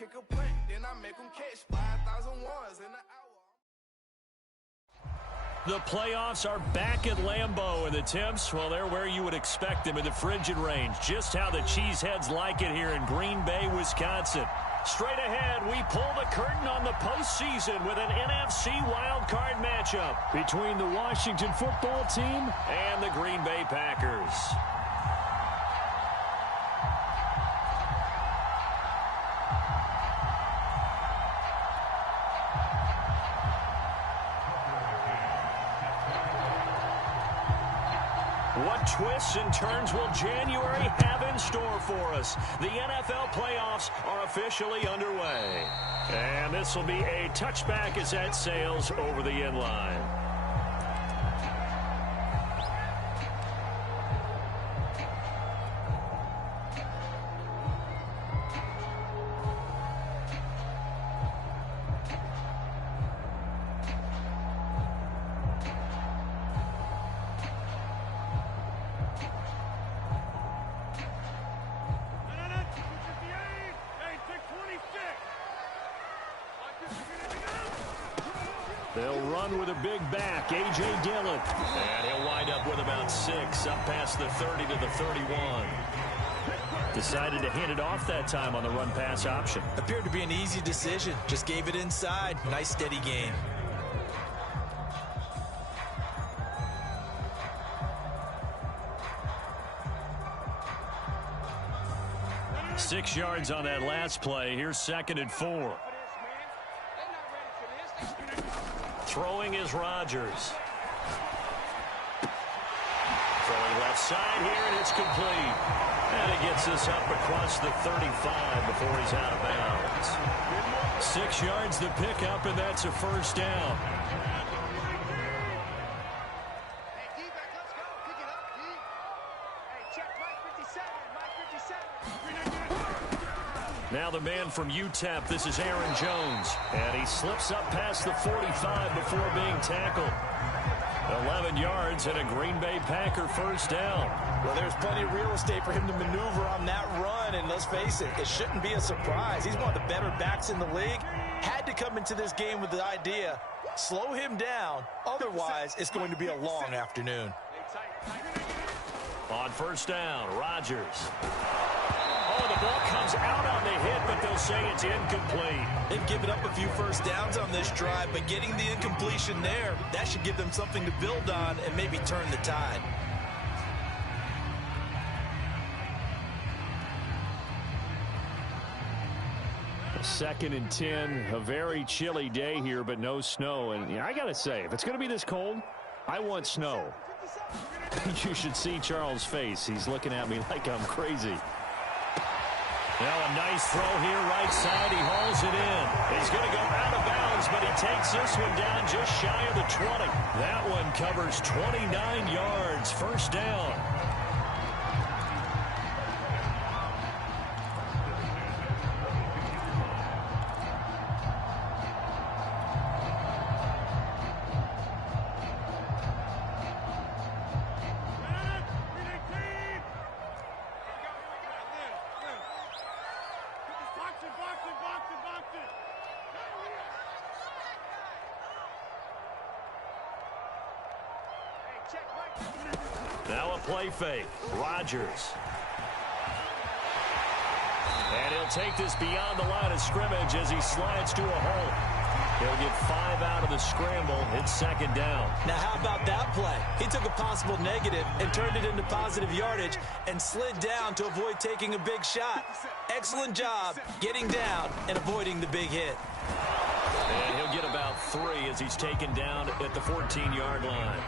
kick a punt, then I make them catch 5,000 ones in an hour. The playoffs are back at Lambeau, and the temps, well, they're where you would expect them in the frigid range. Just how the Cheeseheads like it here in Green Bay, Wisconsin. Straight ahead, we pull the curtain on the postseason with an NFC wildcard matchup between the Washington football team and the Green Bay Packers. What twists and turns will January have in store for us? The NFL playoffs are officially underway. And this will be a touchback as that sails over the end line. They'll run with a big back, A.J. Dillon. And he'll wind up with about 6, up past the 30 to the 31. Decided to hand it off that time on the run-pass option. Appeared to be an easy decision. Just gave it inside. Nice, steady gain. Six yards on that last play. Here's 2nd and 4. Throwing is Rodgers. Throwing left side here, and it's complete. And it gets us up across the 35 before he's out of bounds. 6 yards the pickup, and that's a first down. Now the man from UTEP, this is Aaron Jones. And he slips up past the 45 before being tackled. 11 yards and a Green Bay Packer first down. Well, there's plenty of real estate for him to maneuver on that run. And let's face it, it shouldn't be a surprise. He's one of the better backs in the league. Had to come into this game with the idea, slow him down. Otherwise, it's going to be a long afternoon. On first down, Rodgers. Oh, the ball comes out on the hit, but they'll say it's incomplete. They've given up a few first downs on this drive, but getting the incompletion there, that should give them something to build on and maybe turn the tide. Second and 10, a very chilly day here, but no snow. And I got to say, if it's going to be this cold, I want snow. You should see Charles' face. He's looking at me like I'm crazy. Now a nice throw here, right side. He hauls it in. He's going to go out of bounds, but he takes this one down just shy of the 20. That one covers 29 yards. First down. Now a play fake. Rodgers. And he'll take this beyond the line of scrimmage as he slides to a hole. He'll get 5 out of the scramble. It's second down. Now how about that play? He took a possible negative and turned it into positive yardage and slid down to avoid taking a big shot. Excellent job getting down and avoiding the big hit. And he'll get about 3 as he's taken down at the 14-yard line.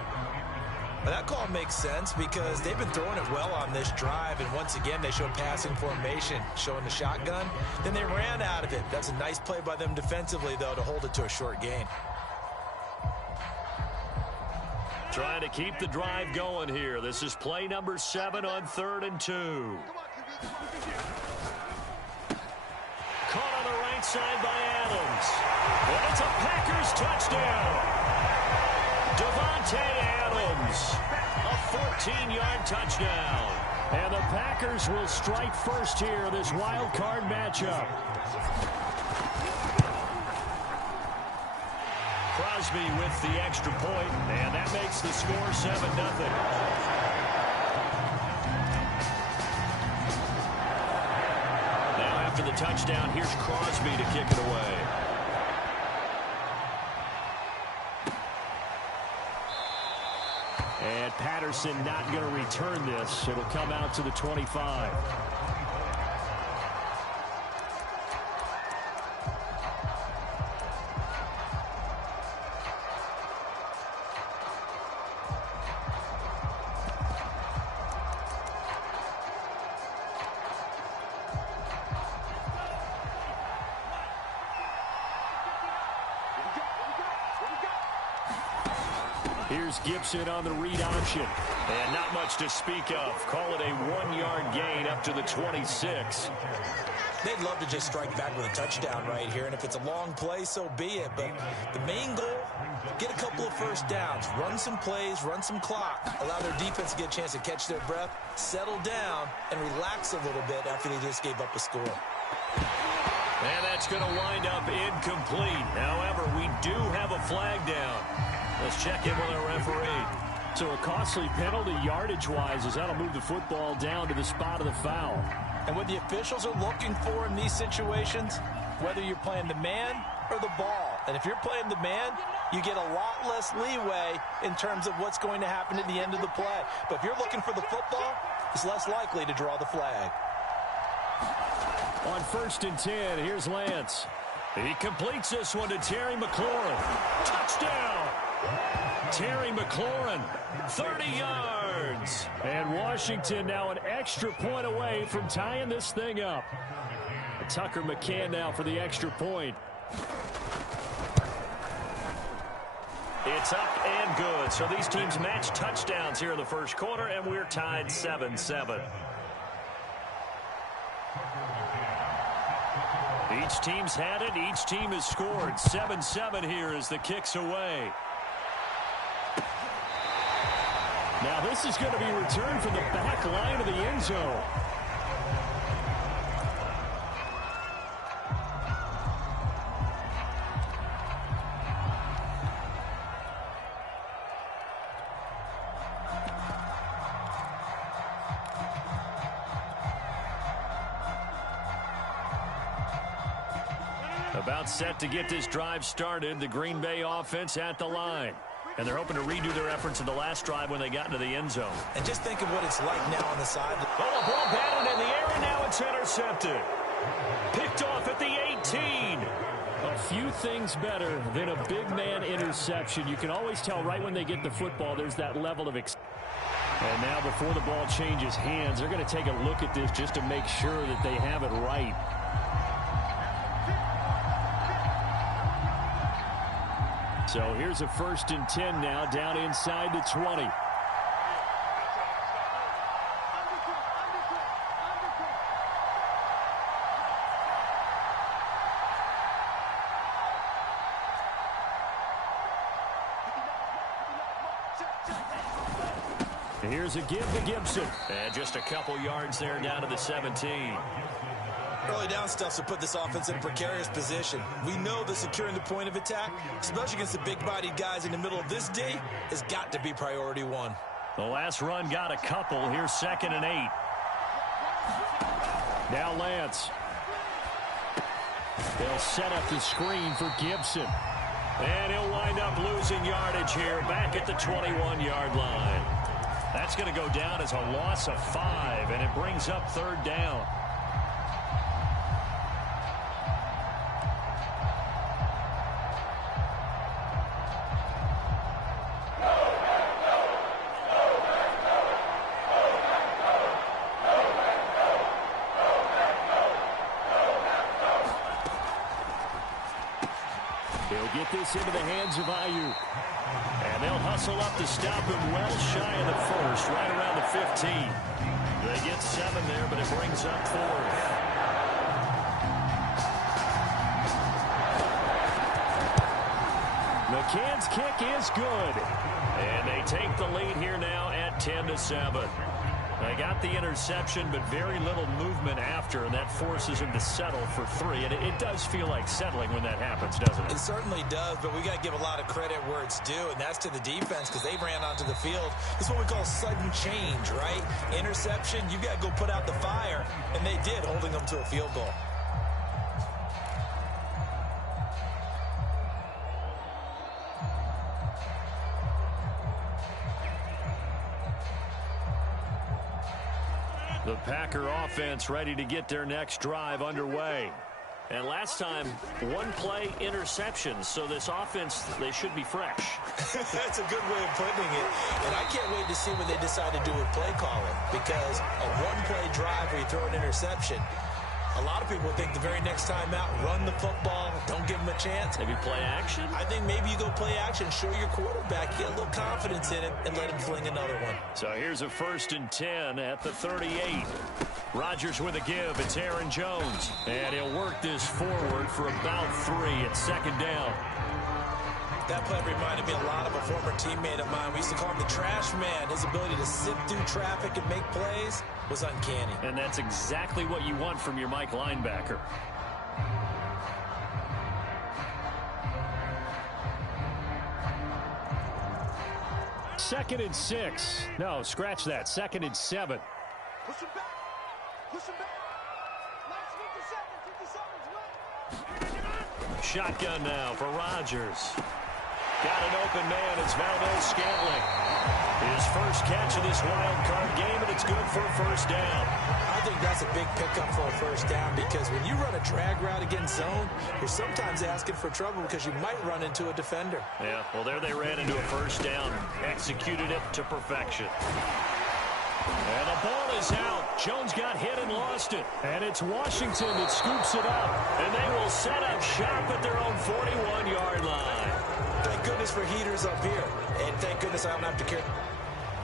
Well, that call makes sense because they've been throwing it well on this drive, and once again they show passing formation, showing the shotgun. Then they ran out of it. That's a nice play by them defensively, though, to hold it to a short gain. Trying to keep the drive going here. This is play number 7 on 3rd and 2. Caught on the right side by Adams. And it's a Packers touchdown. Devontae Adams, a 14-yard touchdown. And the Packers will strike first here, this wild card matchup. Crosby with the extra point, and that makes the score 7-0. Now after the touchdown, here's Crosby to kick it away. And Patterson not going to return this. It'll come out to the 25. Here's Gibson on the read option. And not much to speak of. Call it a 1-yard gain up to the 26. They'd love to just strike back with a touchdown right here, and if it's a long play, so be it. But the main goal, get a couple of first downs, run some plays, run some clock, allow their defense to get a chance to catch their breath, settle down, and relax a little bit after they just gave up a score. And that's going to wind up incomplete. However, we do have a flag down. Let's check in with our referee. So a costly penalty yardage-wise as that'll move the football down to the spot of the foul. And what the officials are looking for in these situations, whether you're playing the man or the ball. And if you're playing the man, you get a lot less leeway in terms of what's going to happen at the end of the play. But if you're looking for the football, it's less likely to draw the flag. On 1st and 10, here's Lance. He completes this one to Terry McLaurin. Touchdown! Terry McLaurin, 30 yards. And Washington now an extra point away from tying this thing up. Tucker McCann now for the extra point. It's up and good. So these teams match touchdowns here in the first quarter, and we're tied 7-7. Each team's had it. Each team has scored. 7-7 here as the kick's away. Now this is going to be returned from the back line of the end zone. About set to get this drive started. The Green Bay offense at the line. And they're hoping to redo their efforts in the last drive when they got into the end zone. And just think of what it's like now on the side. Oh, a ball batted in the air, and now it's intercepted. Picked off at the 18. A few things better than a big man interception. You can always tell right when they get the football, there's that level of And now before the ball changes hands, they're going to take a look at this just to make sure that they have it right. So here's a 1st and 10 now, down inside the 20. Here's a give to Gibson. And just a couple yards there down to the 17. Early down stuff to put this offense in a precarious position. We know that securing the point of attack, especially against the big-bodied guys in the middle of this D, has got to be priority one. The last run got a couple. Here's 2nd and 8. Now Lance. They'll set up the screen for Gibson. And he'll wind up losing yardage here back at the 21-yard line. That's going to go down as a loss of 5, and it brings up 3rd down. He'll get this into the hands of Ayuk. And they'll hustle up to stop him well shy of the 1st, right around the 15. They get 7 there, but it brings up 4th. McCann's kick is good. And they take the lead here now at 10-7. They got the interception, but very little movement after, and that forces him to settle for 3. And it does feel like settling when that happens, doesn't it? It certainly does, but we got to give a lot of credit where it's due, and that's to the defense because they ran onto the field. This is what we call sudden change, right? Interception, you got to go put out the fire, and they did, holding them to a field goal. The Packer offense ready to get their next drive underway. And last time, one play interception. So this offense, they should be fresh. That's a good way of putting it. And I can't wait to see what they decide to do with play calling. Because a one-play drive where you throw an interception, a lot of people think the very next time out, run the football, don't give them a chance. Maybe play action? I think maybe you go play action, show your quarterback, get a little confidence in him, and let him fling another one. So here's a 1st and 10 at the 38. Rodgers with a give. It's Aaron Jones. And he'll work this forward for about 3 at 2nd down. That play reminded me a lot of a former teammate of mine. We used to call him the trash man. His ability to sift through traffic and make plays was uncanny. And that's exactly what you want from your Mike linebacker. Second and 6. No, scratch that. 2nd and 7. Push him back. Push him back. Last 50 seconds. 50 seconds. Run. Shotgun now for Rodgers. Got an open man. It's Valdez-Scantling. His first catch of this wild card game, and it's good for a 1st down. I think that's a big pickup for a 1st down because when you run a drag route against zone, you're sometimes asking for trouble because you might run into a defender. Yeah, well, there they ran into a 1st down. Executed it to perfection. And the ball is out. Jones got hit and lost it. And it's Washington that scoops it up. And they will set up shop at their own 41-yard line. Thank goodness for heaters up here. And thank goodness I don't have to carry.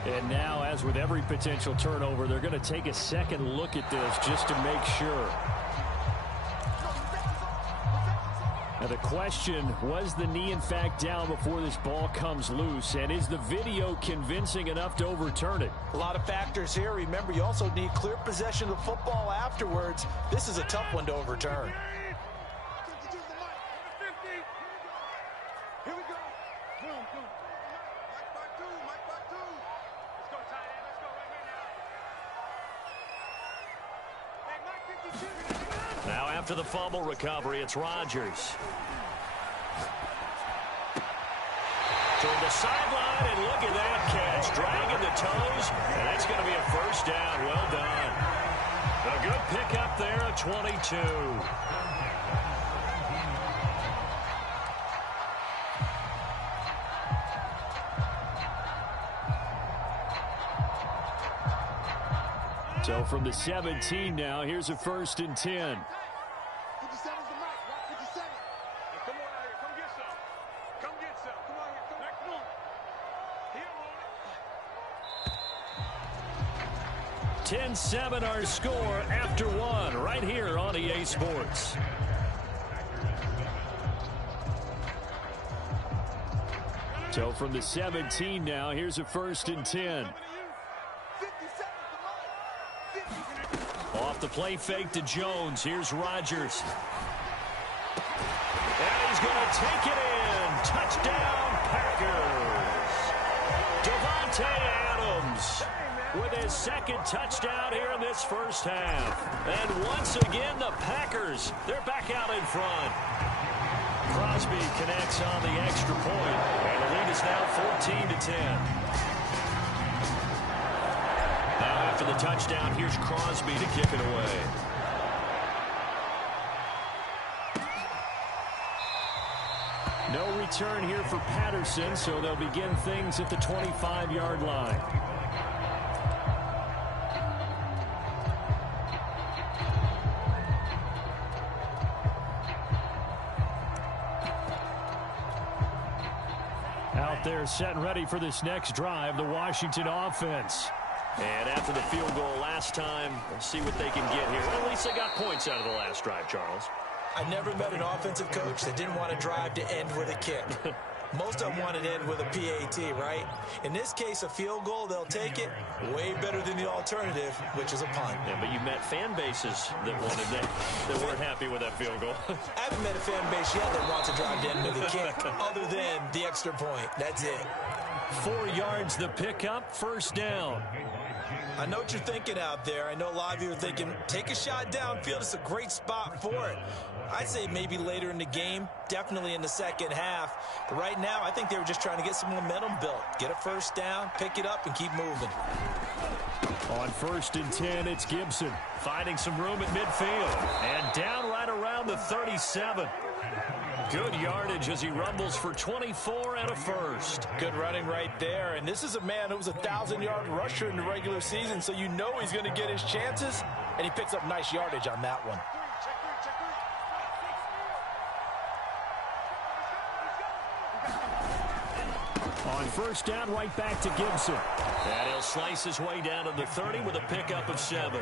And now, as with every potential turnover, they're going to take a second look at this just to make sure. Now the question, was the knee in fact down before this ball comes loose? And is the video convincing enough to overturn it? A lot of factors here. Remember, you also need clear possession of the football afterwards. This is a tough one to overturn. Now after the fumble recovery, it's Rodgers. Toward the sideline, and look at that catch. Dragging the toes, and that's going to be a 1st down. Well done. A good pickup there at 22. So from the 17 now, here's a 1st and 10. 57's the mic. 57. Hey, come on out here. Come get some. Come get some. Come on here. Come next move. He don't want it. 10-7 our score after 1 right here on EA Sports. So from the 17 now, here's a 1st and 10. Off the play fake to Jones. Here's Rodgers. And he's going to take it in. Touchdown, Packers. Davante Adams with his 2nd touchdown here in this 1st half. And once again, the Packers, they're back out in front. Crosby connects on the extra point. And the lead is now 14-10. After the touchdown, here's Crosby to kick it away. No return here for Patterson, so they'll begin things at the 25-yard line. Out there set and ready for this next drive, the Washington offense. And after the field goal last time, we'll see what they can get here. At least they got points out of the last drive, Charles. I never met an offensive coach that didn't want a drive to end with a kick. Most of them want it in with a PAT, right? In this case, a field goal, they'll take it. Way better than the alternative, which is a punt. Yeah, but you met fan bases that wanted that weren't happy with that field goal. I haven't met a fan base yet that wants to drive down to the kick, other than the extra point. That's it. 4 yards the pickup, first down. I know what you're thinking out there. I know a lot of you are thinking, take a shot downfield. It's a great spot for it. I'd say maybe later in the game, definitely in the second half. But right now, I think they were just trying to get some momentum built. Get a first down, pick it up, and keep moving. On 1st and 10, it's Gibson finding some room at midfield. And down right around the 37. Good yardage as he rumbles for 24 and a first. Good running right there. And this is a man who was a 1,000-yard rusher in the regular season, so you know he's going to get his chances. And he picks up nice yardage on that one. On 1st down, right back to Gibson. And he'll slice his way down to the 30 with a pickup of 7.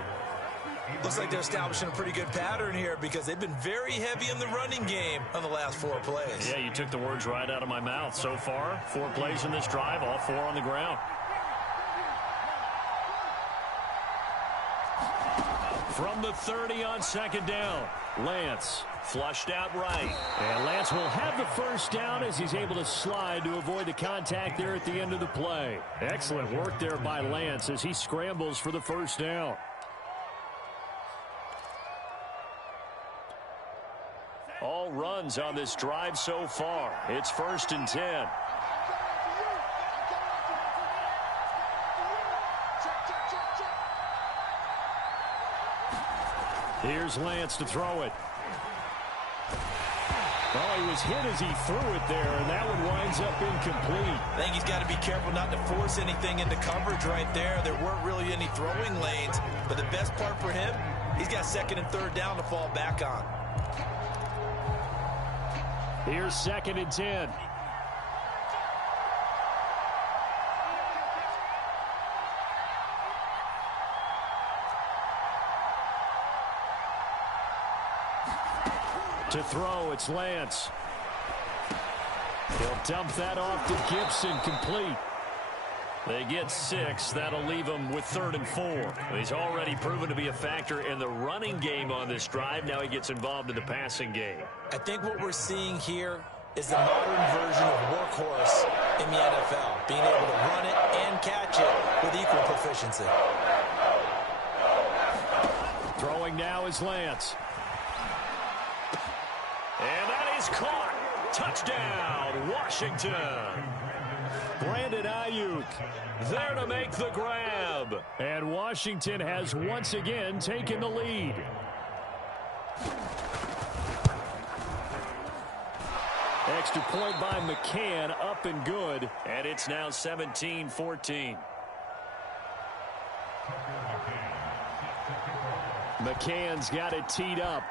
Looks like they're establishing a pretty good pattern here because they've been very heavy in the running game on the last 4 plays. Yeah, you took the words right out of my mouth. So far, 4 plays in this drive, all 4 on the ground. From the 30 on 2nd down, Lance flushed out right. And Lance will have the first down as he's able to slide to avoid the contact there at the end of the play. Excellent work there by Lance as he scrambles for the first down. All runs on this drive so far. It's 1st and 10. Here's Lance to throw it. Well, he was hit as he threw it there, and that one winds up incomplete. I think he's got to be careful not to force anything into coverage right there. There weren't really any throwing lanes, but the best part for him, he's got 2nd and 3rd down to fall back on. Here's 2nd and 10. To throw, it's Lance. He'll dump that off to Gibson, complete. They get 6. That'll leave him with 3rd and 4. He's already proven to be a factor in the running game on this drive. Now he gets involved in the passing game. I think what we're seeing here is the modern version of workhorse in the NFL, being able to run it and catch it with equal proficiency. Throwing now is Lance. And that is caught. Touchdown, Washington. Brandon Ayuk there to make the grab. And Washington has once again taken the lead. Extra point by McCann, up and good. And it's now 17-14. McCann's got it teed up.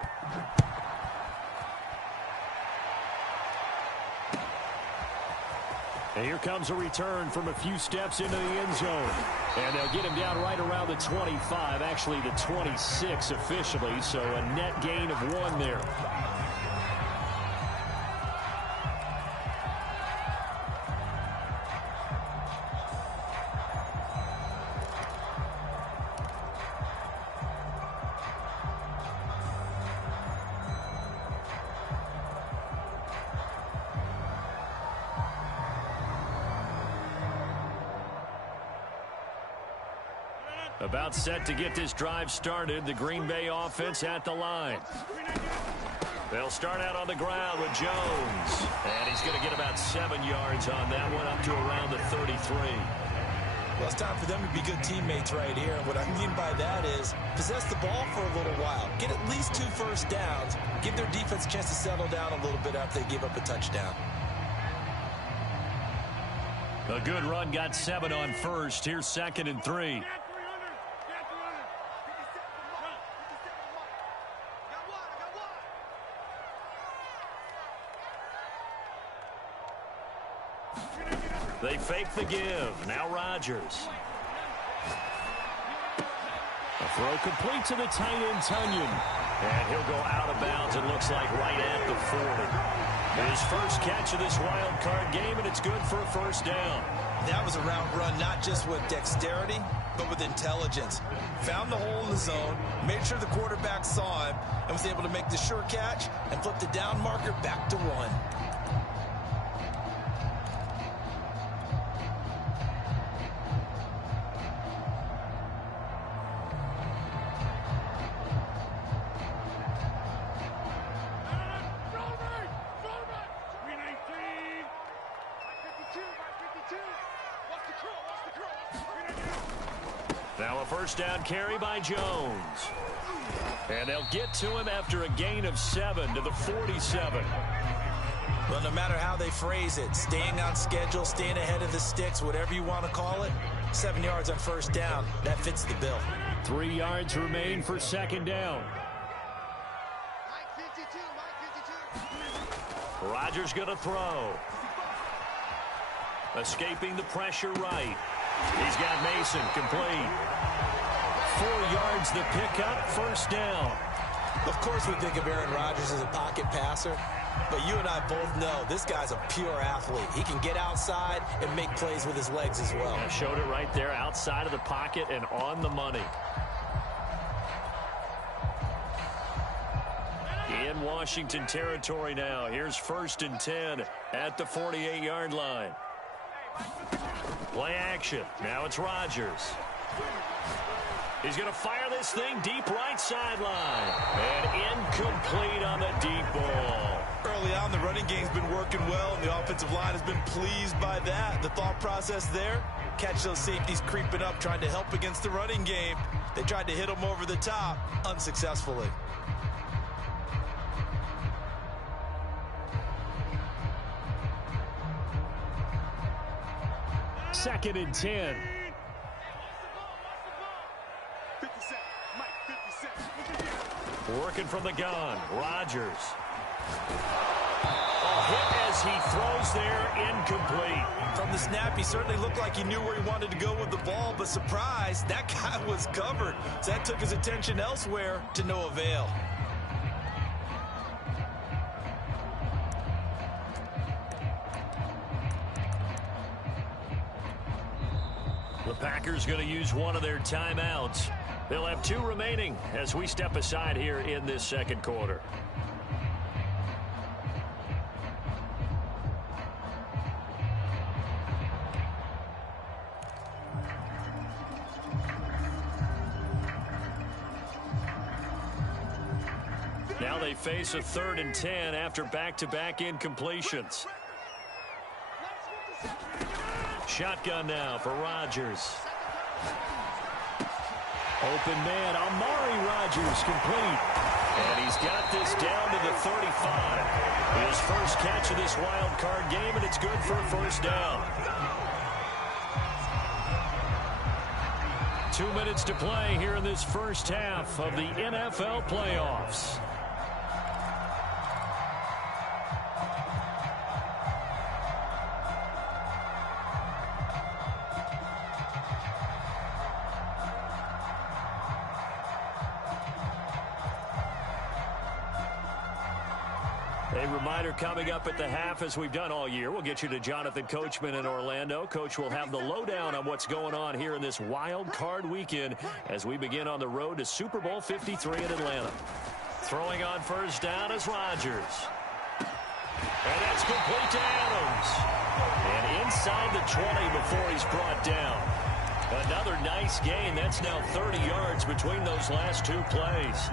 And here comes a return from a few steps into the end zone. And they'll get him down right around the 25, actually the 26 officially, so a net gain of 1 there. About set to get this drive started. The Green Bay offense at the line. They'll start out on the ground with Jones. And he's going to get about 7 yards on that one, up to around the 33. Well, it's time for them to be good teammates right here. And what I mean by that is possess the ball for a little while. Get at least 2 first downs. Give their defense a chance to settle down a little bit after they give up a touchdown. A good run, got 7 on first. Here's 2nd and 3. They fake the give. Now Rodgers. A throw complete to the tight end, Tunyon. And he'll go out of bounds, it looks like, right at the 40. His first catch of this wild card game, and it's good for a first down. That was a route run, not just with dexterity, but with intelligence. Found the hole in the zone, made sure the quarterback saw him, and was able to make the sure catch and flip the down marker back to 1. Now a first down carry by Jones. And they'll get to him after a gain of 7 to the 47. Well, no matter how they phrase it, staying on schedule, staying ahead of the sticks, whatever you want to call it, 7 yards on first down, that fits the bill. 3 yards remain for second down. Rodgers going to throw. Escaping the pressure right. He's got Mason complete. 4 yards the pickup, first down. Of course we think of Aaron Rodgers as a pocket passer, but you and I both know this guy's a pure athlete. He can get outside and make plays with his legs as well. I showed it right there, outside of the pocket and on the money. In Washington territory now. Here's 1st and 10 at the 48-yard line. Play action. Now it's Rodgers. He's going to fire this thing deep right sideline. And incomplete on the deep ball. Early on, the running game's been working well, and the offensive line has been pleased by that. The thought process there, catch those safeties creeping up, trying to help against the running game. They tried to hit them over the top, unsuccessfully. Second and 10. 50 Mike, 50 Working from the gun. Rodgers. A hit as he throws there, incomplete. From the snap, he certainly looked like he knew where he wanted to go with the ball, but surprise, that guy was covered. So that took his attention elsewhere to no avail. The Packers going to use one of their timeouts. They'll have 2 remaining as we step aside here in this second quarter. Now they face a 3rd and 10 after back-to-back incompletions. Shotgun now for Rodgers. Open man, Amari Rodgers complete. And he's got this down to the 35. His first catch of this wild card game, and it's good for a first down. 2 minutes to play here in this first half of the NFL playoffs. A reminder coming up at the half, as we've done all year. We'll get you to Jonathan Coachman in Orlando. Coach will have the lowdown on what's going on here in this wild card weekend as we begin on the road to Super Bowl 53 in Atlanta. Throwing on first down is Rodgers. And that's complete to Adams. And inside the 20 before he's brought down. Another nice gain. That's now 30 yards between those last 2 plays.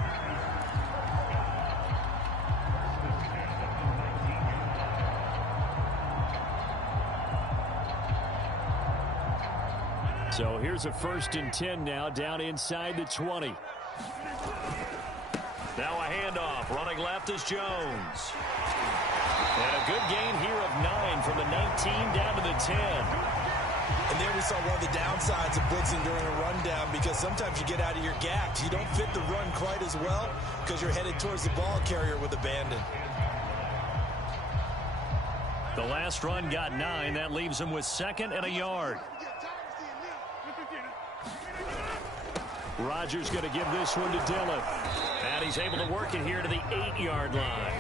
So here's a 1st and 10 now, down inside the 20. Now a handoff. Running left is Jones. And a good gain here of 9 from the 19 down to the 10. And there we saw one of the downsides of blitzing during a rundown, because sometimes you get out of your gaps. You don't fit the run quite as well because you're headed towards the ball carrier with abandon. The last run got 9. That leaves him with 2nd and a yard. Rodgers going to give this one to Dillon. And he's able to work it here to the 8-yard line.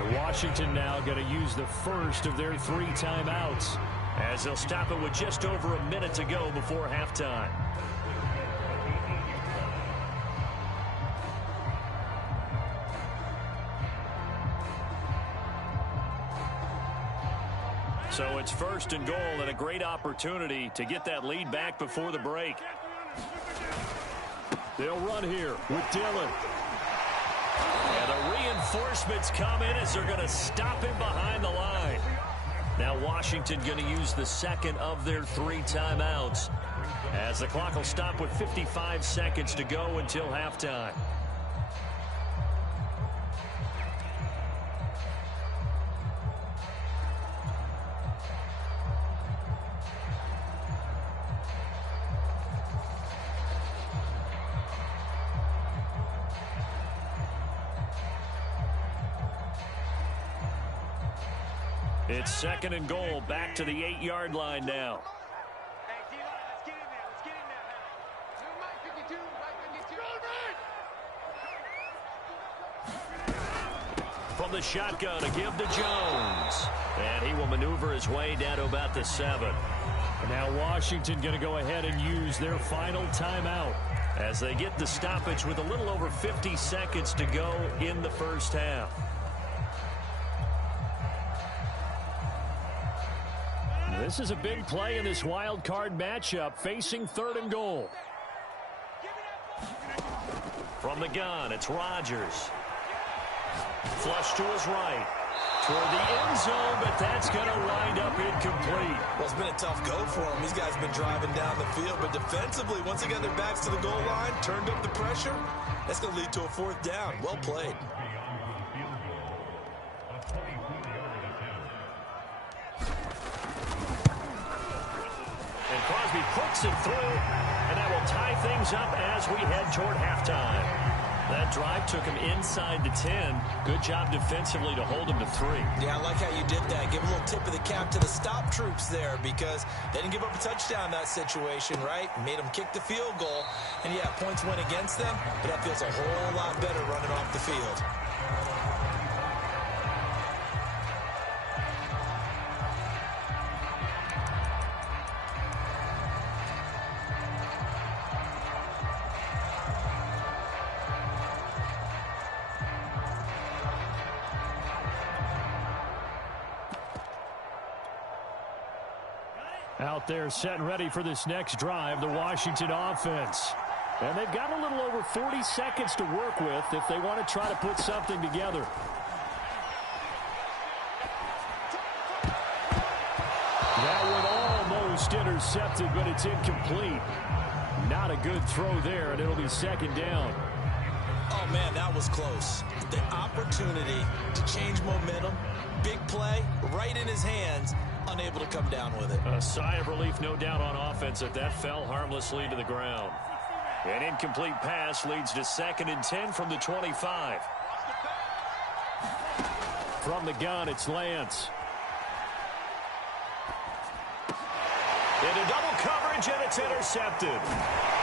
And Washington now going to use the first of their 3 timeouts, as they'll stop it with just over a minute to go before halftime. So it's 1st and goal, and a great opportunity to get that lead back before the break. They'll run here with Dillon. And the reinforcements come in as they're going to stop him behind the line. Now Washington going to use the second of their 3 timeouts, as the clock will stop with 55 seconds to go until halftime. It's 2nd and goal, back to the 8-yard line now. From the shotgun, a give to Jones. And he will maneuver his way down to about the 7. And now Washington going to go ahead and use their final timeout, as they get the stoppage with a little over 50 seconds to go in the first half. This is a big play in this wild card matchup, facing 3rd and goal. From the gun, it's Rodgers. Flush to his right. Toward the end zone, but that's going to wind up incomplete. Well, it's been a tough go for him. These guys have been driving down the field, but defensively, once they got their backs to the goal line, turned up the pressure, that's going to lead to a 4th down. Well played. And Crosby puts it through, and that will tie things up as we head toward halftime. That drive took him inside the 10. Good job defensively to hold him to 3. Yeah, I like how you did that. Give a little tip of the cap to the stop troops there, because they didn't give up a touchdown in that situation, right? Made them kick the field goal. And, yeah, points went against them, but that feels a whole lot better running off the field. Out there set and ready for this next drive, the Washington offense. And they've got a little over 40 seconds to work with if they want to try to put something together. That one almost intercepted, but it's incomplete. Not a good throw there, and it'll be 2nd down. Oh, man, that was close. The opportunity to change momentum, big play, right in his hands, unable to come down with it. A sigh of relief, no doubt, on offense if that fell harmlessly to the ground. An incomplete pass leads to 2nd and 10 from the 25. From the gun, it's Lance. Into double coverage, and it's intercepted.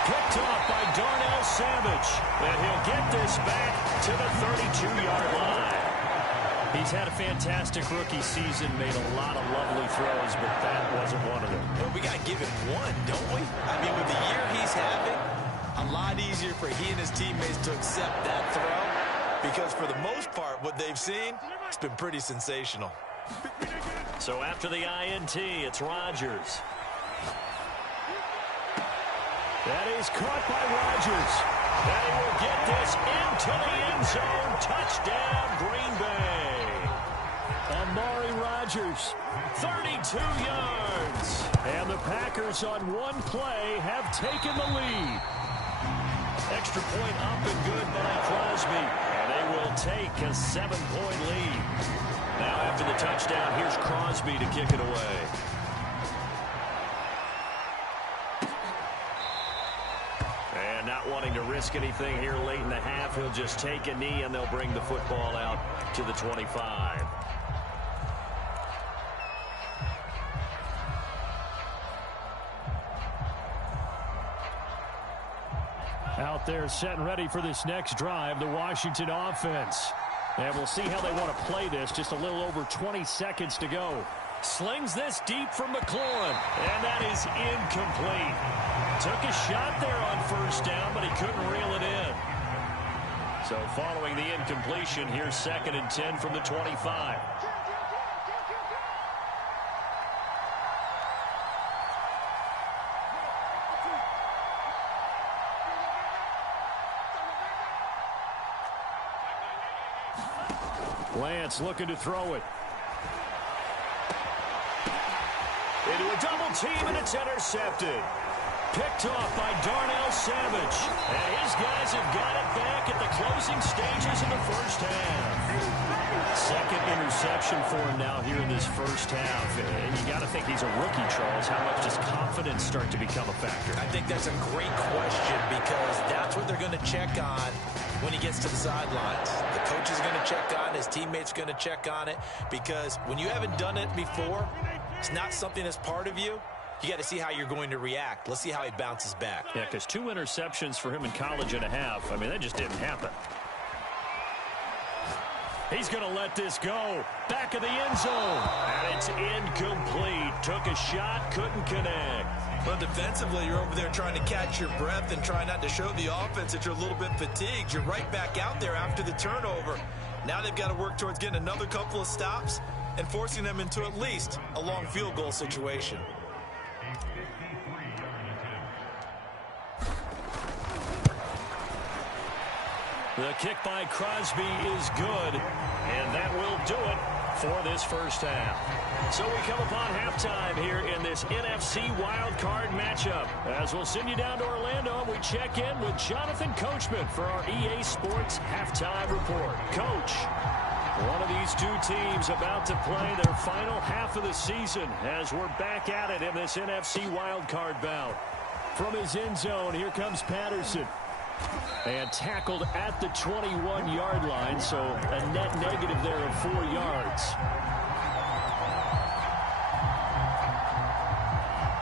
Picked off by Darnell Savage. And he'll get this back to the 32-yard line. He's had a fantastic rookie season, made a lot of lovely throws, but that wasn't one of them. Well, we got to give him one, don't we? I mean, with the year he's having, a lot easier for he and his teammates to accept that throw, because for the most part, what they've seen, it's been pretty sensational. So after the INT, it's Rodgers. That is caught by Rodgers. And he will get this into the end zone. Touchdown, Green Bay. Amari Rodgers, 32 yards. And the Packers on one play have taken the lead. Extra point up and good by Crosby. And they will take a 7-point lead. Now after the touchdown, here's Crosby to kick it away. And not wanting to risk anything here late in the half, he'll just take a knee and they'll bring the football out to the 25. Out there set and ready for this next drive, the Washington offense. And we'll see how they want to play this. Just a little over 20 seconds to go. Slings this deep from McLaurin. And that is incomplete. Took a shot there on first down, but he couldn't reel it in. So following the incompletion, here's 2nd and 10 from the 25. Lance looking to throw it. Into a double team, and it's intercepted. Picked off by Darnell Savage. And his guys have got it back at the closing stages of the first half. Second interception for him now here in this first half. And you got to think he's a rookie, Charles. How much does confidence start to become a factor? I think that's a great question because that's what they're going to check on when he gets to the sidelines. The coach is going to check on it. His teammates going to check on it because when you haven't done it before, it's not something that's part of you. You got to see how you're going to react. Let's see how he bounces back. Yeah, because 2 interceptions for him in college and a half. I mean, that just didn't happen. He's going to let this go. Back of the end zone. And it's incomplete. Took a shot, couldn't connect. But defensively, you're over there trying to catch your breath and try not to show the offense that you're a little bit fatigued. You're right back out there after the turnover. Now they've got to work towards getting another couple of stops and forcing them into at least a long field goal situation. The kick by Crosby is good, and that will do it for this first half. So we come upon halftime here in this NFC wildcard matchup. As we'll send you down to Orlando, we check in with Jonathan Coachman for our EA Sports Halftime Report. Coach, one of these two teams about to play their final half of the season as we're back at it in this NFC wildcard bout. From his end zone, here comes Patterson. And tackled at the 21-yard line, so a net negative there of 4 yards.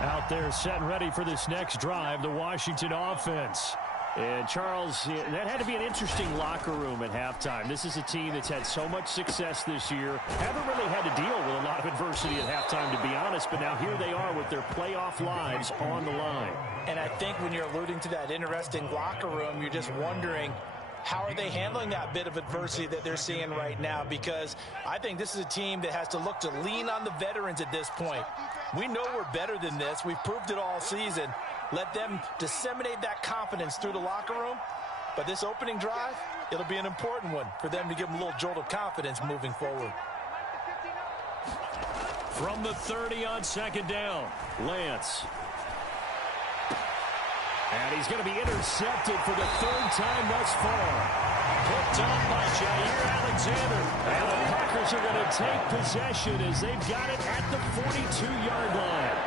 Out there set and ready for this next drive, the Washington offense. And, Charles, that had to be an interesting locker room at halftime. This is a team that's had so much success this year. Haven't really had to deal with a lot of adversity at halftime, to be honest. But now here they are with their playoff lives on the line. And I think when you're alluding to that interesting locker room, you're just wondering, how are they handling that bit of adversity that they're seeing right now? Because I think this is a team that has to look to lean on the veterans at this point. We know we're better than this. We've proved it all season. Let them disseminate that confidence through the locker room. But this opening drive, it'll be an important one for them to give them a little jolt of confidence moving forward. From the 30 on second down, Lance. And he's going to be intercepted for the 3rd time thus far. Picked up by Jair Alexander. And the Packers are going to take possession as they've got it at the 42-yard line.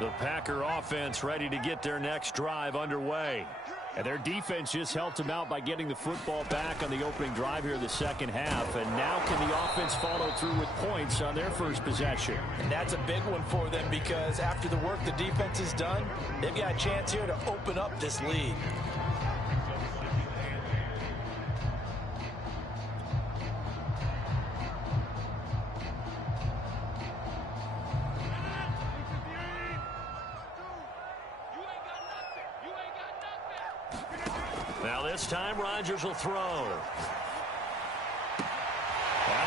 The Packer offense ready to get their next drive underway. And their defense just helped them out by getting the football back on the opening drive here in the second half. And now can the offense follow through with points on their first possession? And that's a big one for them because after the work the defense has done, they've got a chance here to open up this lead. Now this time, Rodgers will throw. Out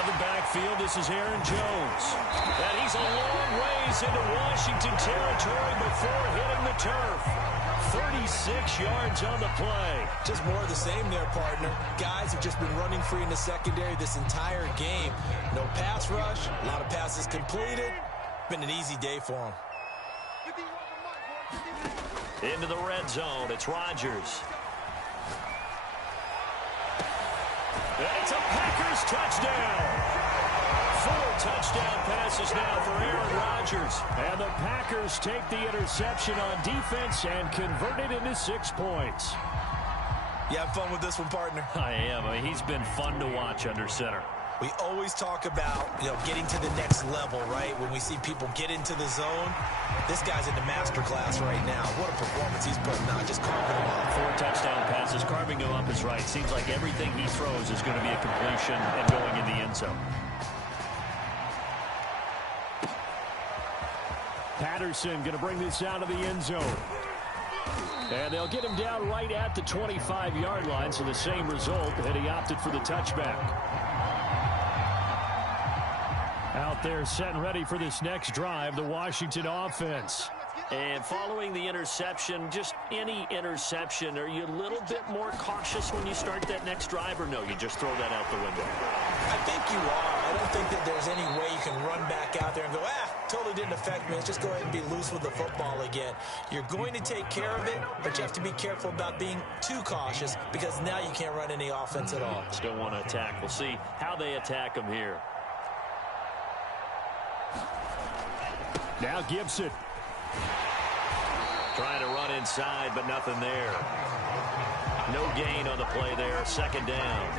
of the backfield, this is Aaron Jones. And he's a long ways into Washington territory before hitting the turf. 36 yards on the play. Just more of the same there, partner. Guys have just been running free in the secondary this entire game. No pass rush, a lot of passes completed. Been an easy day for them. Into the red zone, it's Rodgers. It's a Packers touchdown. 4 touchdown passes now for Aaron Rodgers. And the Packers take the interception on defense and convert it into 6 points. You have fun with this one, partner? I am. I mean, he's been fun to watch under center. We always talk about, getting to the next level, right? When we see people get into the zone, this guy's in the master class right now. What a performance he's putting on, just carving them up. 4 touchdown passes, carving him up is right. Seems like everything he throws is going to be a completion and going in the end zone. Patterson going to bring this out of the end zone. And they'll get him down right at the 25-yard line, so the same result, and he opted for the touchback. Out there set and ready for this next drive, the Washington offense. And following the interception, just any interception, are you a little bit more cautious when you start that next drive, or no, you just throw that out the window? I think you are. I don't think that there's any way you can run back out there and go, totally didn't affect me. Let's just go ahead and be loose with the football again. You're going to take care of it, but you have to be careful about being too cautious because now you can't run any offense at all. Still want to attack. We'll see how they attack him here. Now Gibson. Trying to run inside, but nothing there. No gain on the play there. Second down.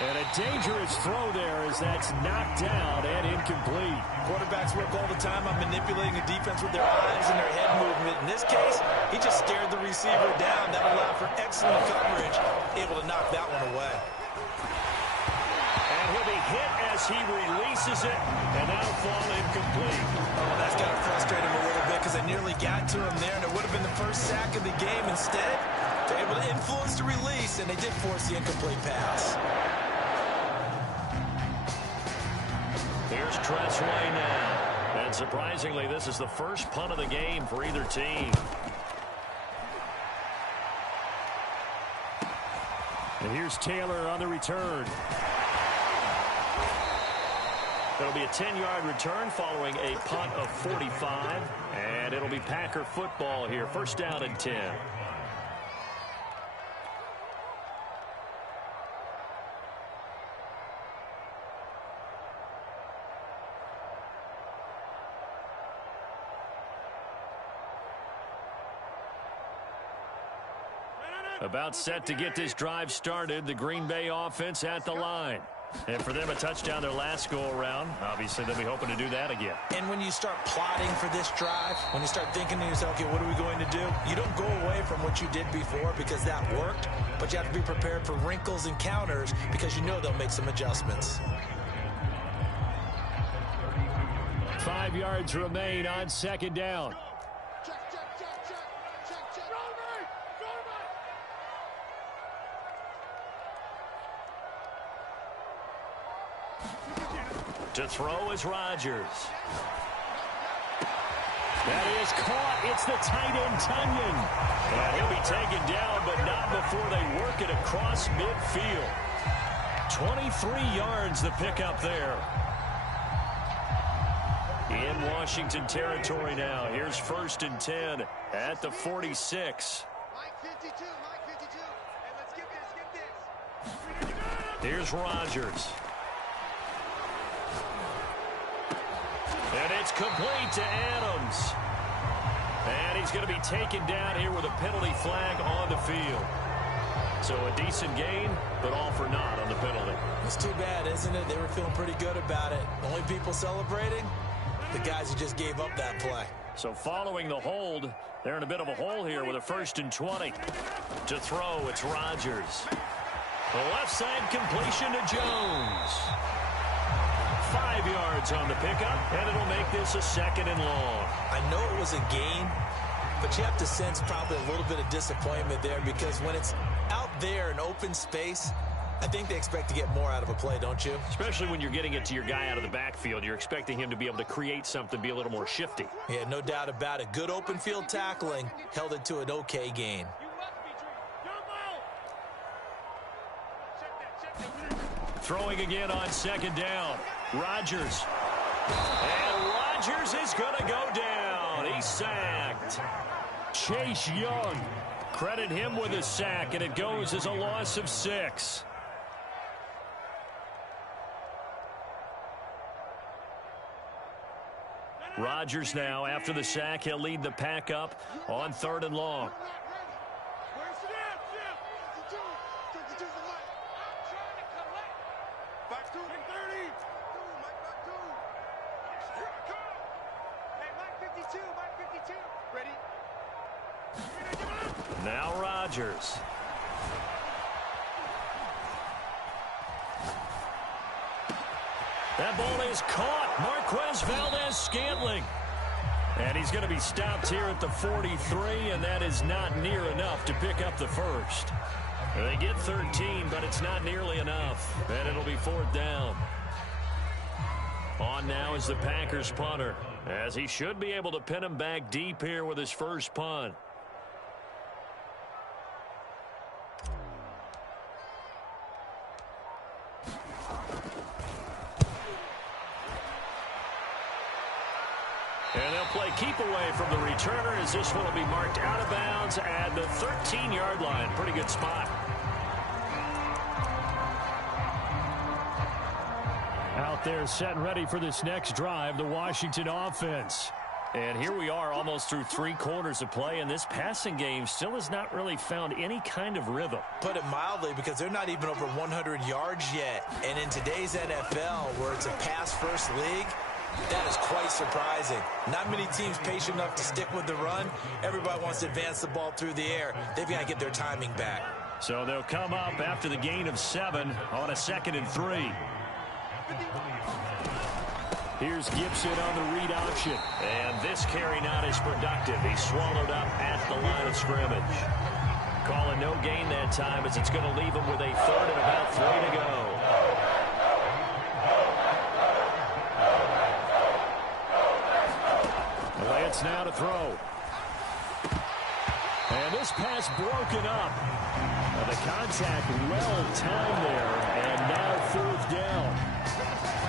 And a dangerous throw there as that's knocked down and incomplete. Quarterbacks work all the time on manipulating the defense with their eyes and their head movement. In this case, he just stared the receiver down. That allowed for excellent coverage, able to knock that one away. And he'll be hit as he releases it, and that'll fall incomplete. Oh, that's got to frustrate him a little bit because I nearly got to him there, and it would have been the first sack of the game. Instead, they're able to influence the release, and they did force the incomplete pass. Here's Tressway now. And surprisingly, this is the first punt of the game for either team. And here's Taylor on the return. It'll be a 10-yard return following a punt of 45. And it'll be Packer football here. First down and 10. About set to get this drive started. The Green Bay offense at the line. And for them, a touchdown their last go-around. Obviously, they'll be hoping to do that again. And when you start plotting for this drive, when you start thinking to yourself, okay, what are we going to do? You don't go away from what you did before because that worked, but you have to be prepared for wrinkles and counters because you know they'll make some adjustments. 5 yards remain on second down. To throw is Rodgers. That is caught. It's the tight end, Tunyon. And he'll be taken down, but not before they work it across midfield. 23 yards the pickup there. In Washington territory now. Here's first and 10 at the 46. Mike 52, Mike 52. Hey, let's get this. Here's Rodgers. And it's complete to Adams. And he's going to be taken down here with a penalty flag on the field. So a decent gain, but all for naught on the penalty. It's too bad, isn't it? They were feeling pretty good about it. The only people celebrating, the guys who just gave up that play. So following the hold, they're in a bit of a hole here with a first and 20. To throw, it's Rodgers. The left side completion to Jones. 5 yards on the pickup, and it'll make this a second and long. I know it was a gain, but you have to sense probably a little bit of disappointment there because when it's out there in open space, I think they expect to get more out of a play, don't you? Especially when you're getting it to your guy out of the backfield. You're expecting him to be able to create something, be a little more shifty. Yeah, no doubt about it. Good open field tackling held it to an okay gain. Throwing again on second down. Rodgers. And Rodgers is going to go down. He's sacked. Chase Young. Credit him with a sack, and it goes as a loss of 6. Rodgers now, after the sack, he'll lead the pack up on 3rd and long. Now Rodgers. That ball is caught. Marquez Valdez-Scantling. And he's going to be stopped here at the 43, and that is not near enough to pick up the first. They get 13, but it's not nearly enough. And it'll be 4th down. On now is the Packers punter, as he should be able to pin him back deep here with his first punt. And they'll play keep away from the returner, as this one will be marked out of bounds at the 13-yard line. Pretty good spot. Out there set and ready for this next drive, the Washington offense. And here we are almost through 3 quarters of play, and this passing game still has not really found any kind of rhythm. Put it mildly, because they're not even over 100 yards yet. And in today's NFL, where it's a pass-first league, that is quite surprising. Not many teams patient enough to stick with the run. Everybody wants to advance the ball through the air. They've got to get their timing back. So they'll come up after the gain of 7 on a 2nd and 3. Here's Gibson on the read option. And this carry not as productive. He's swallowed up at the line of scrimmage. Calling no gain that time, as it's going to leave him with a 3rd and about 3 to go. Lance now to throw. And this pass broken up. The contact well timed there, and now 4th down.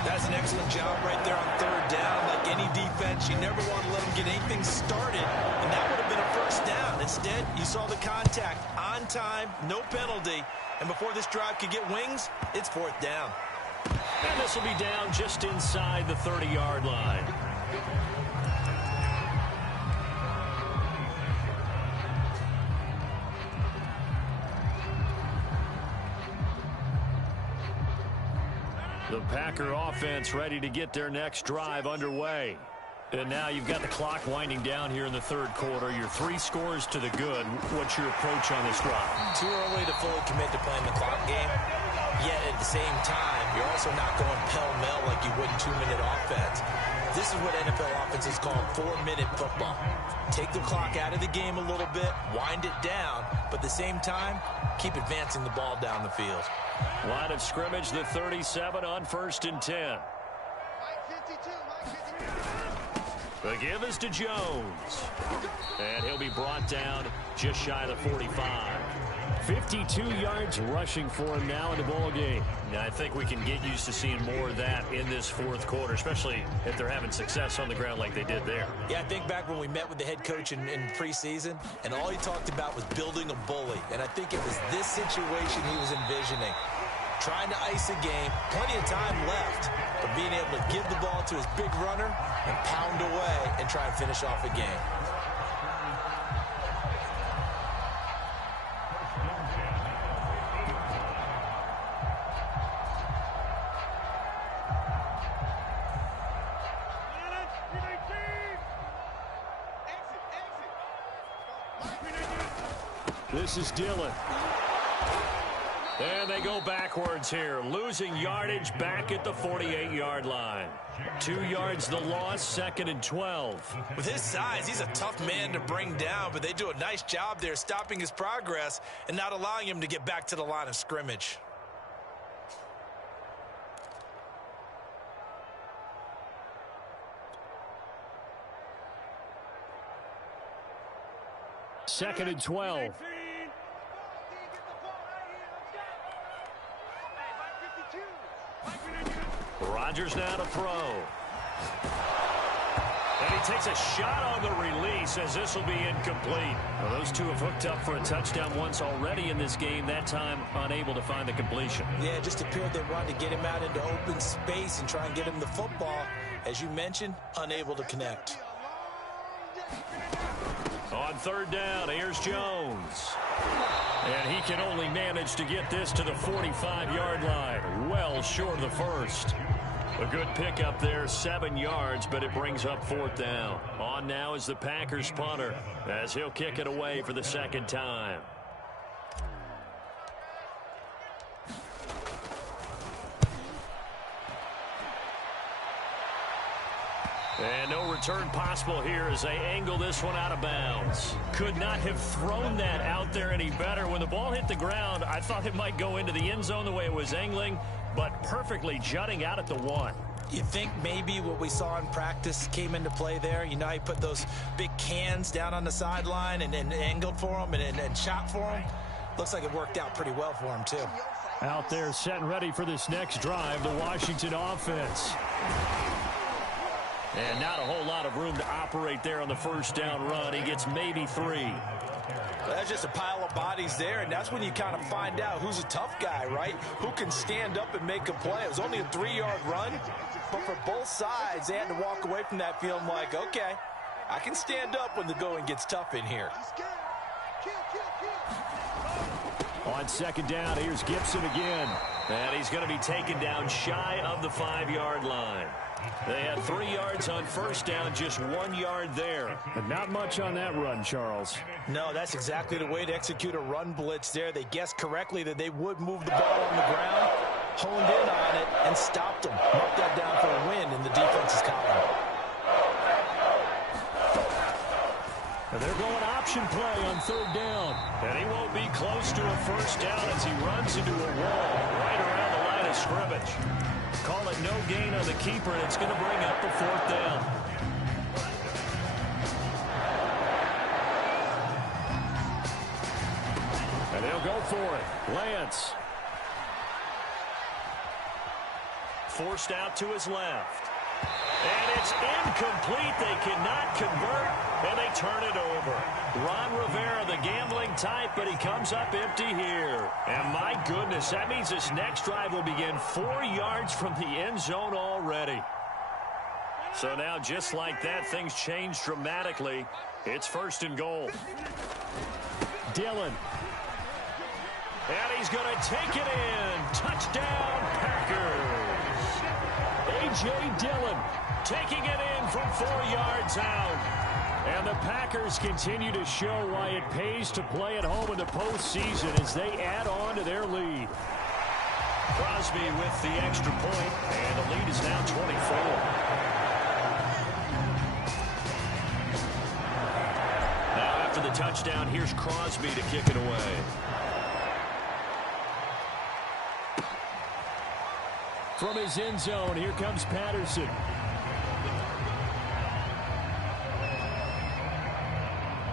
That's an excellent job right there on 3rd down. Like any defense, you never want to let them get anything started, and that would have been a 1st down. Instead, you saw the contact on time, no penalty, and before this drive could get wings, it's 4th down. And this will be down just inside the 30-yard line. The Packer offense ready to get their next drive underway. And now you've got the clock winding down here in the 3rd quarter. Your 3 scores to the good. What's your approach on this drive? Too early to fully commit to playing the clock game. Yet at the same time, you're also not going pell-mell like you would in 2-minute offense. This is what NFL offenses call 4-minute football. Take the clock out of the game a little bit, wind it down, but at the same time, keep advancing the ball down the field. Line of scrimmage, the 37 on 1st and 10. The give is to Jones. And he'll be brought down just shy of the 45. 52 yards rushing for him now in the ball game. Now, I think we can get used to seeing more of that in this 4th quarter, especially if they're having success on the ground like they did there. Yeah, I think back when we met with the head coach in preseason, and all he talked about was building a bully. And I think it was this situation he was envisioning. Trying to ice a game, plenty of time left, but being able to give the ball to his big runner and pound away and try and finish off a game. This is Dillon. And they go backwards here, losing yardage back at the 48-yard line. 2 yards the loss, 2nd and 12. With his size, he's a tough man to bring down, but they do a nice job there stopping his progress and not allowing him to get back to the line of scrimmage. Second and 12. Rodgers now to throw. And he takes a shot on the release, as this will be incomplete. Well, those two have hooked up for a touchdown once already in this game, that time unable to find the completion. Yeah, it just appeared they wanted to get him out into open space and try and get him the football. As you mentioned, unable to connect. On third down, here's Jones. And he can only manage to get this to the 45-yard line. Well short of the first. A good pickup there, 7 yards, but it brings up fourth down. On now is the Packers punter, as he'll kick it away for the second time. And no return possible here as they angle this one out of bounds. Could not have thrown that out there any better. When the ball hit the ground, I thought it might go into the end zone the way it was angling, but perfectly jutting out at the 1. You think maybe what we saw in practice came into play there? You know, he put those big cans down on the sideline and angled for him and shot for him. Looks like it worked out pretty well for him, too. Out there set and ready for this next drive, the Washington offense. And not a whole lot of room to operate there on the first down run. He gets maybe 3. That's just a pile of bodies there, and that's when you kind of find out who's a tough guy, right? Who can stand up and make a play. It was only a 3-yard run, but for both sides, they had to walk away from that feeling like, okay, I can stand up when the going gets tough in here. On second down, here's Gibson again. And he's going to be taken down shy of the 5-yard line. They had 3 yards on first down, just 1 yard there. But not much on that run, Charles. No, that's exactly the way to execute a run blitz there. They guessed correctly that they would move the ball on the ground, honed in on it, and stopped them. Marked that down for a win in the defense's column. And they're going option play on third down. And he won't be close to a first down as he runs into a wall right around the line of scrimmage. Call it no gain on the keeper, and it's going to bring up the fourth down. And they'll go for it. Lance. Forced out to his left. And it's incomplete. They cannot convert, and they turn it over. Ron Rivera, the gambling type, but he comes up empty here. And my goodness, that means this next drive will begin 4 yards from the end zone already. So now, just like that, things change dramatically. It's first and goal. Dillon. And he's going to take it in. Touchdown, Packers. A.J. Dillon taking it in from 4 yards out. And the Packers continue to show why it pays to play at home in the postseason as they add on to their lead. Crosby with the extra point, and the lead is now 24. Now after the touchdown, here's Crosby to kick it away. From his end zone, here comes Patterson.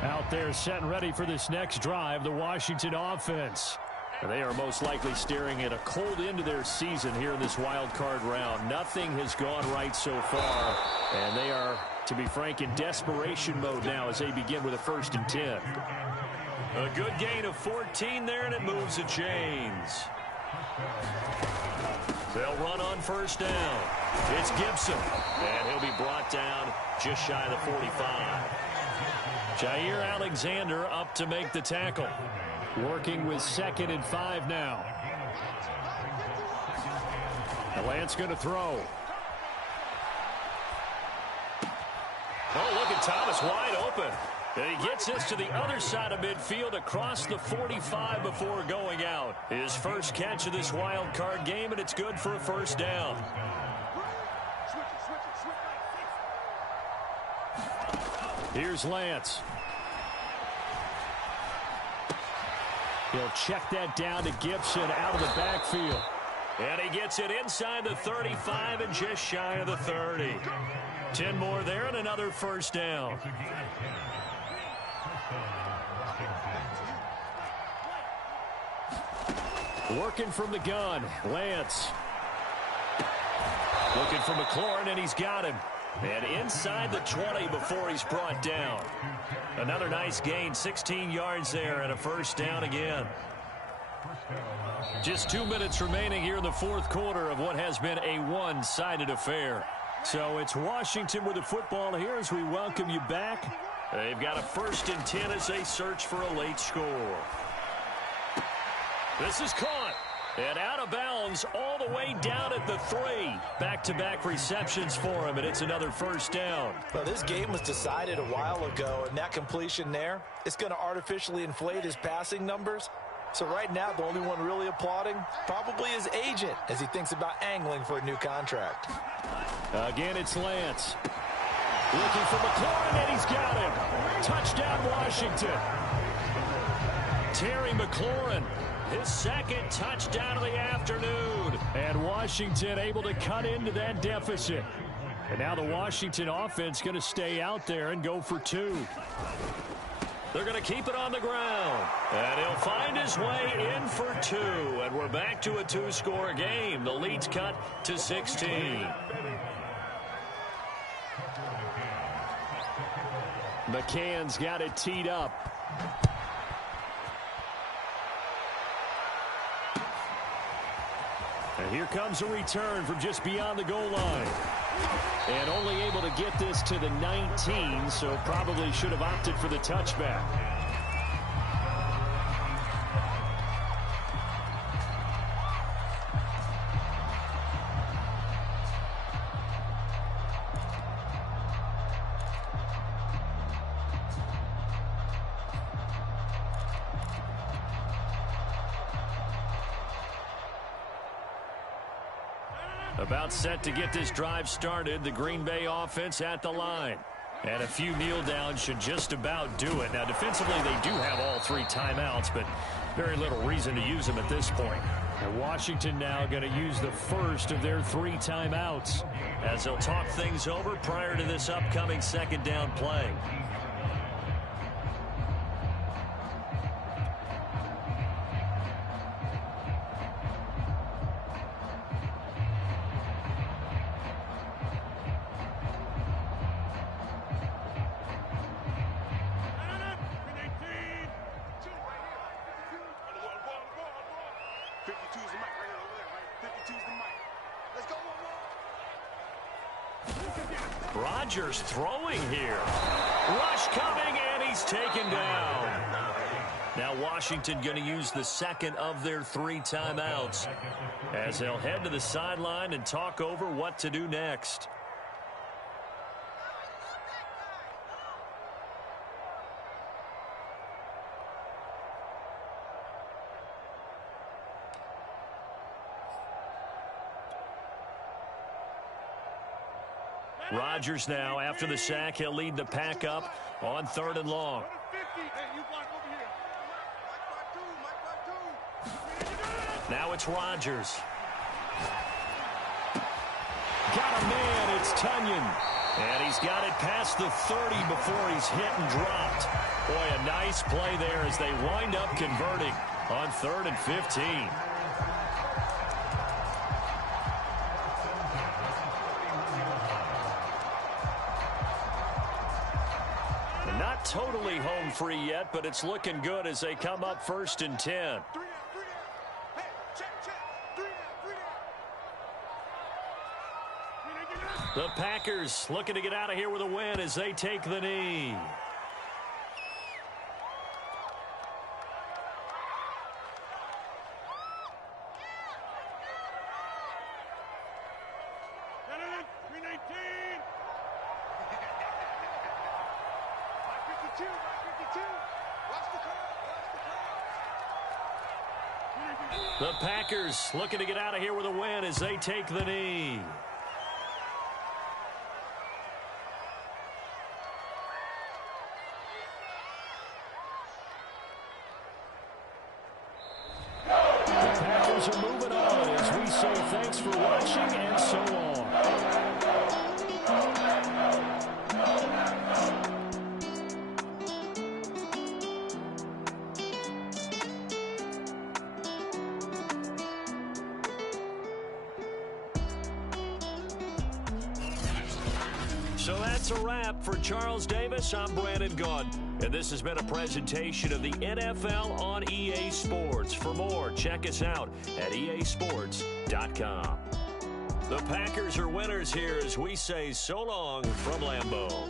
Out there set and ready for this next drive, the Washington offense. They are most likely staring at a cold end to their season here in this wild card round. Nothing has gone right so far, and they are, to be frank, in desperation mode now as they begin with a 1st and 10. A good gain of 14 there, and it moves the chains. They'll run on first down. It's Gibson, and he'll be brought down just shy of the 45. Jair Alexander up to make the tackle. Working with 2nd and 5 now. And Lance going to throw. Oh, look at Thomas wide open. And he gets this to the other side of midfield across the 45 before going out. His first catch of this wild card game, and it's good for a first down. Here's Lance. He'll check that down to Gibson out of the backfield. And he gets it inside the 35 and just shy of the 30. 10 more there and another first down. Working from the gun, Lance. Looking for McLaurin, and he's got him. And inside the 20 before he's brought down. Another nice gain, 16 yards there, and a first down again. Just 2 minutes remaining here in the fourth quarter of what has been a one-sided affair. So it's Washington with the football here as we welcome you back. They've got a 1st and 10 as they search for a late score. This is caught. And out of bounds all the way down at the 3. Back-to-back receptions for him, and it's another 1st down. Well, this game was decided a while ago, and that completion there, it's going to artificially inflate his passing numbers. So right now, the only one really applauding probably his agent as he thinks about angling for a new contract. Again, it's Lance. Looking for McLaurin, and he's got him. Touchdown, Washington. Terry McLaurin, his 2nd touchdown of the afternoon. And Washington able to cut into that deficit. And now the Washington offense going to stay out there and go for 2. They're going to keep it on the ground. And he'll find his way in for 2. And we're back to a 2-score game. The lead's cut to 16. McCann's got it teed up. And here comes a return from just beyond the goal line. And only able to get this to the 19, so probably should have opted for the touchback. About set to get this drive started. The Green Bay offense at the line. And a few kneel downs should just about do it. Now, defensively, they do have all 3 timeouts, but very little reason to use them at this point. And Washington now going to use the first of their 3 timeouts as they'll talk things over prior to this upcoming 2nd down play. Rodgers throwing here. Rush coming, and he's taken down. Now Washington going to use the 2nd of their 3 timeouts as they'll head to the sideline and talk over what to do next. Rodgers now, after the sack, he'll lead the pack up on 3rd and long. Now it's Rodgers. Got a man, it's Tunyon. And he's got it past the 30 before he's hit and dropped. Boy, a nice play there as they wind up converting on 3rd and 15. Not totally home free yet, but it's looking good as they come up 1st and 10. The Packers looking to get out of here with a win as they take the knee. The Packers looking to get out of here with a win as they take the knee. The Packers are moving on as we say thanks for watching and so long. So that's a wrap for Charles Davis. I'm Brandon Gunn, and this has been a presentation of the NFL on EA Sports. For more, check us out at easports.com. The Packers are winners here as we say so long from Lambeau.